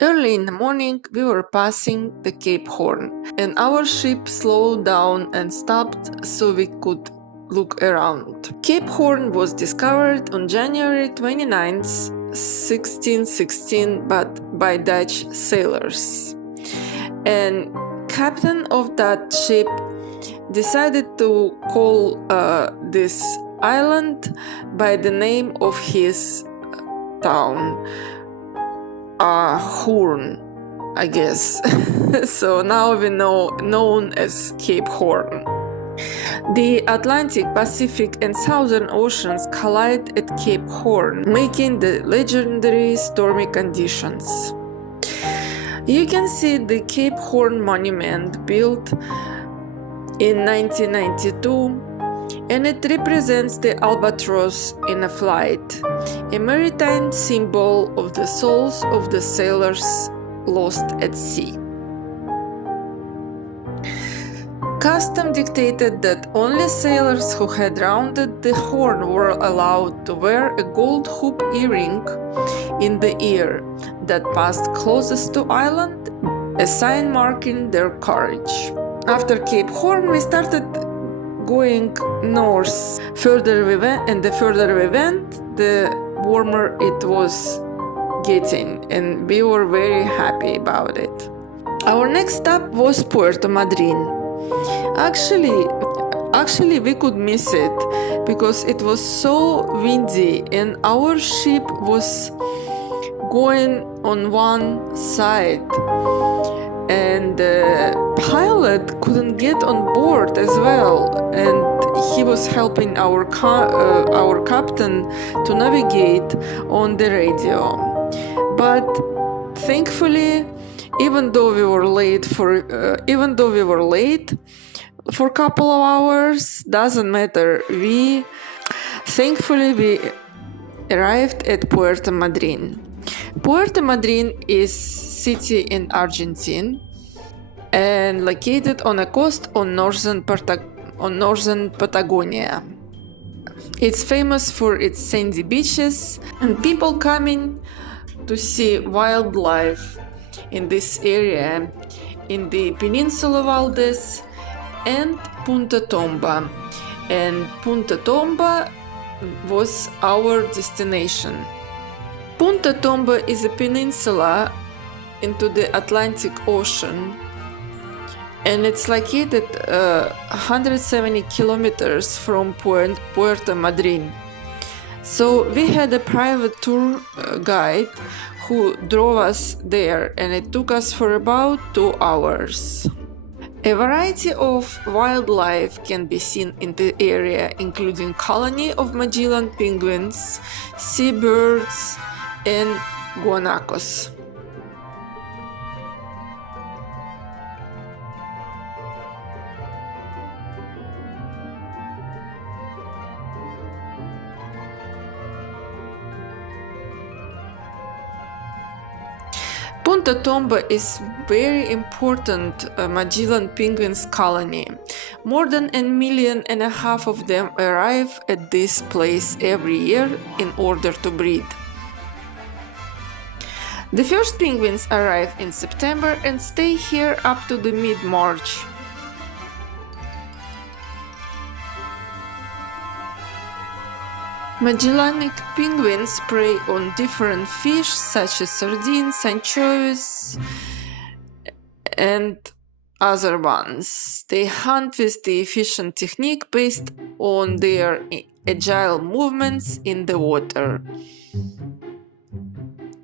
Early in the morning, we were passing the Cape Horn, and our ship slowed down and stopped so we could look around. Cape Horn was discovered on January 29th, 1616, by Dutch sailors. And captain of that ship decided to call this island by the name of his town, Horn, I guess. So now we known as Cape Horn. The Atlantic, Pacific, and Southern Oceans collide at Cape Horn, making the legendary stormy conditions. You can see the Cape Horn monument built in 1992, and it represents the albatross in a flight, a maritime symbol of the souls of the sailors lost at sea. Custom dictated that only sailors who had rounded the horn were allowed to wear a gold hoop earring in the ear that passed closest to island, a sign marking their courage. After Cape Horn, we started going north. Further we went, and the further we went, the warmer it was getting, and we were very happy about it. Our next stop was Puerto Madryn. Actually, we could miss it because it was so windy, and our ship was going on one side, and the pilot couldn't get on board as well, and he was helping our captain to navigate on the radio. But thankfully, even though we were late for a couple of hours, doesn't matter. Thankfully we arrived at Puerto Madryn. Puerto Madryn is city in Argentina and located on a coast on northern Patagonia. It's famous for its sandy beaches and people coming to see wildlife in this area, in the Peninsula Valdez and Punta Tombo. And Punta Tombo was our destination. Punta Tombo is a peninsula into the Atlantic Ocean, and it's located 170 kilometers from Puerto Madryn. So we had a private tour guide who drove us there, and it took us for about 2 hours. A variety of wildlife can be seen in the area, including colony of Magellan penguins, seabirds, and guanacos. Punta Tombo is very important Magellan penguins colony. More than 1.5 million of them arrive at this place every year in order to breed. The first penguins arrive in September and stay here up to the mid-March. Magellanic penguins prey on different fish such as sardines, anchovies, and other ones. They hunt with the efficient technique based on their agile movements in the water.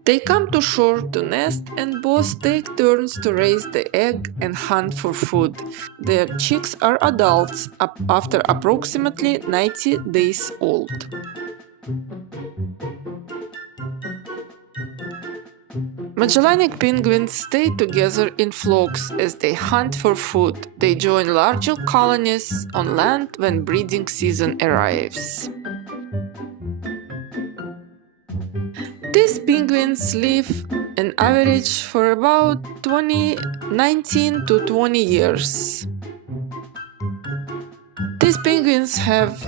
They come to shore to nest and both take turns to raise the egg and hunt for food. Their chicks are adults after approximately 90 days old. Magellanic penguins stay together in flocks as they hunt for food. They join larger colonies on land when breeding season arrives. These penguins live an average for about 19 to 20 years. These penguins have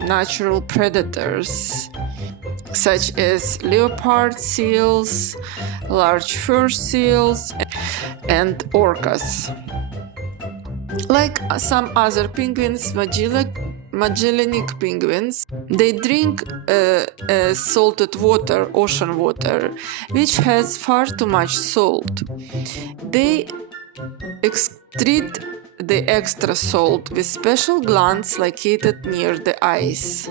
natural predators. such as leopard seals, large fur seals, and orcas. Like some other penguins, Magellanic penguins, they drink salted water, ocean water, which has far too much salt. They excrete the extra salt with special glands located near the eyes.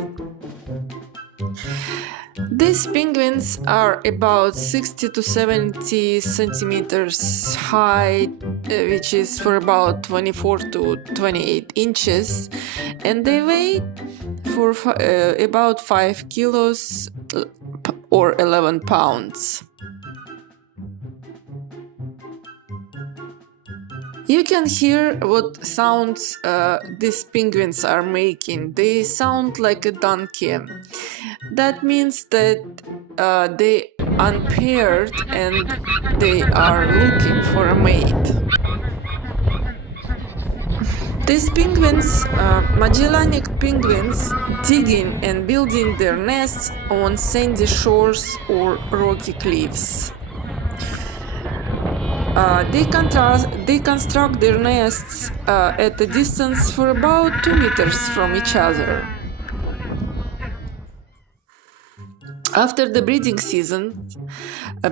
These penguins are about 60 to 70 centimeters high, which is for about 24 to 28 inches, and they weigh for about 5 kilos or 11 pounds. You can hear what sounds these penguins are making. They sound like a donkey. That means that they unpaired and they are looking for a mate. These penguins, Magellanic penguins, digging and building their nests on sandy shores or rocky cliffs. They construct their nests at a distance for about 2 meters from each other. After the breeding season,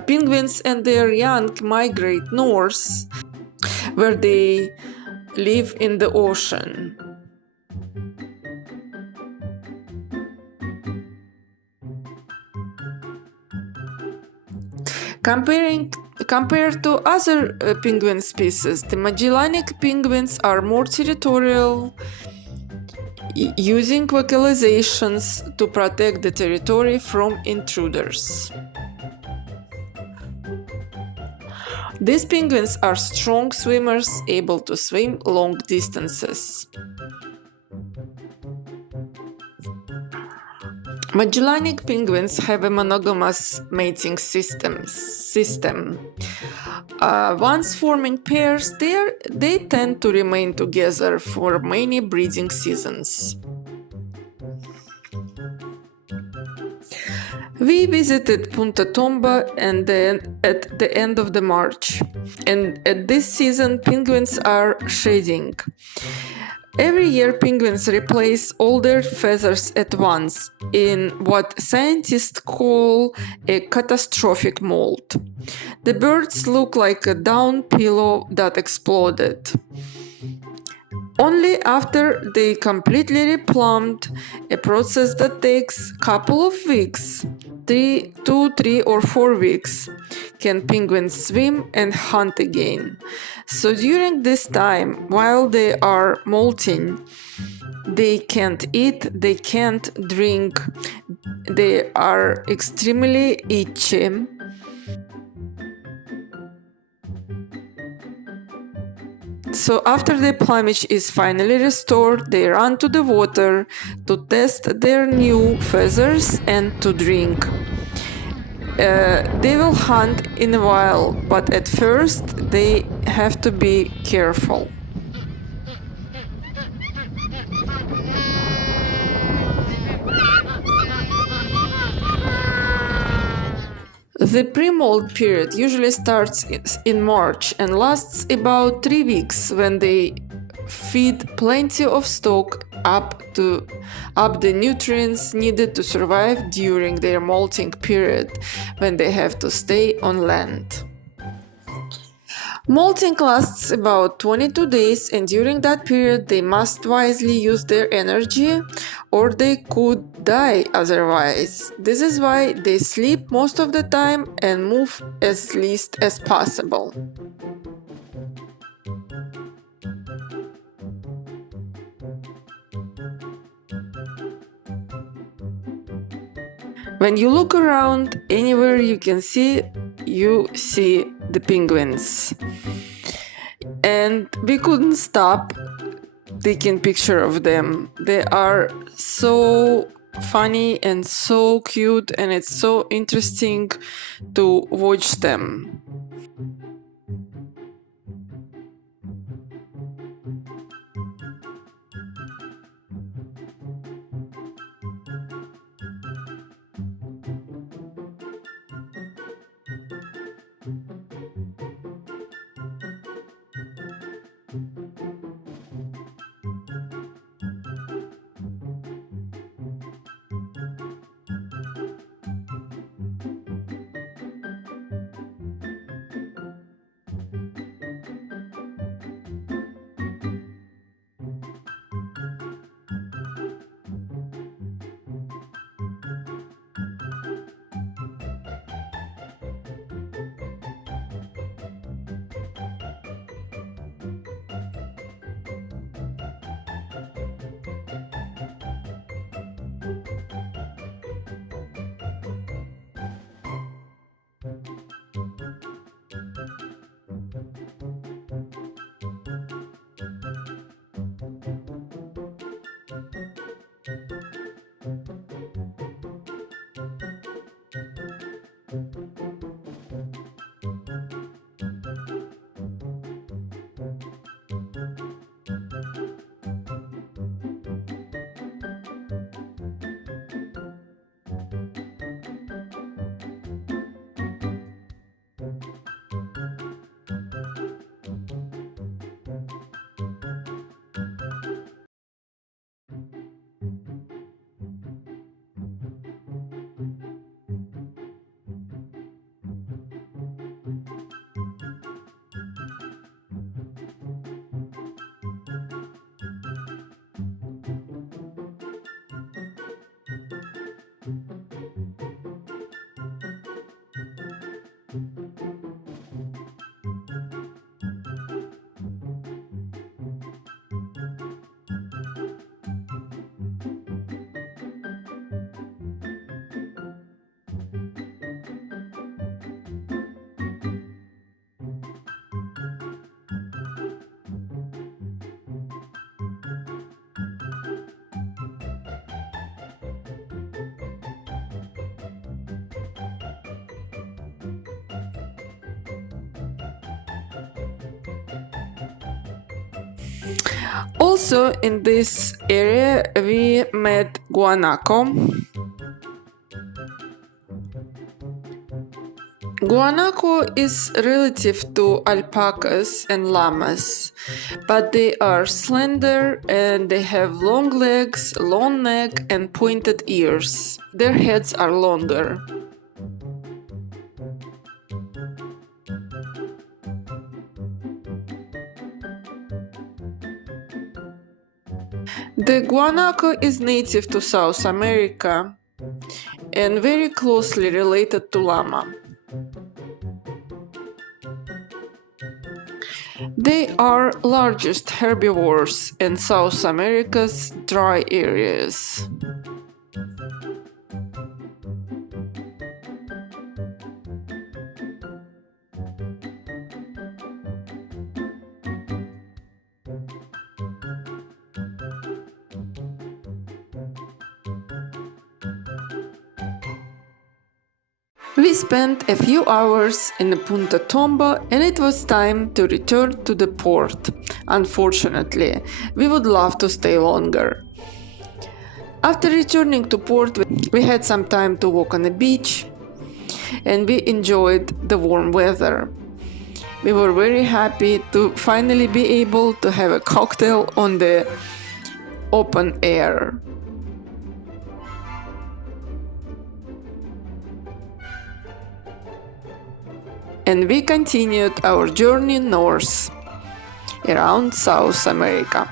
penguins and their young migrate north, where they live in the ocean. Compared to other penguin species, the Magellanic penguins are more territorial, using vocalizations to protect the territory from intruders. These penguins are strong swimmers, able to swim long distances. Magellanic penguins have a monogamous mating system. Once forming pairs, they tend to remain together for many breeding seasons. We visited Punta Tombo at the end of the March, and at this season penguins are shedding. Every year penguins replace all their feathers at once in what scientists call a catastrophic molt. The birds look like a down pillow that exploded. Only after they completely replumbed, a process that takes a couple of weeks, 3 or 4 weeks, can penguins swim and hunt again. So during this time, while they are molting, they can't eat, they can't drink, they are extremely itchy. So after the plumage is finally restored, they run to the water to test their new feathers and to drink. They will hunt in a while, but at first they have to be careful. The pre-molt period usually starts in March and lasts about 3 weeks, when they feed plenty of stock up the nutrients needed to survive during their molting period, when they have to stay on land. Molting lasts about 22 days, and during that period they must wisely use their energy or they could die otherwise. This is why they sleep most of the time and move as least as possible. When you look around anywhere you see the penguins. And we couldn't stop taking picture of them. They are so funny and so cute, and it's so interesting to watch them. Also, in this area, we met guanaco. Guanaco is relative to alpacas and llamas, but they are slender and they have long legs, long neck, and pointed ears. Their heads are longer. The guanaco is native to South America and very closely related to llama. They are largest herbivores in South America's dry areas. We spent a few hours in Punta Tombo and it was time to return to the port. Unfortunately, we would love to stay longer. After returning to port, we had some time to walk on the beach and we enjoyed the warm weather. We were very happy to finally be able to have a cocktail on the open air. And we continued our journey north around South America.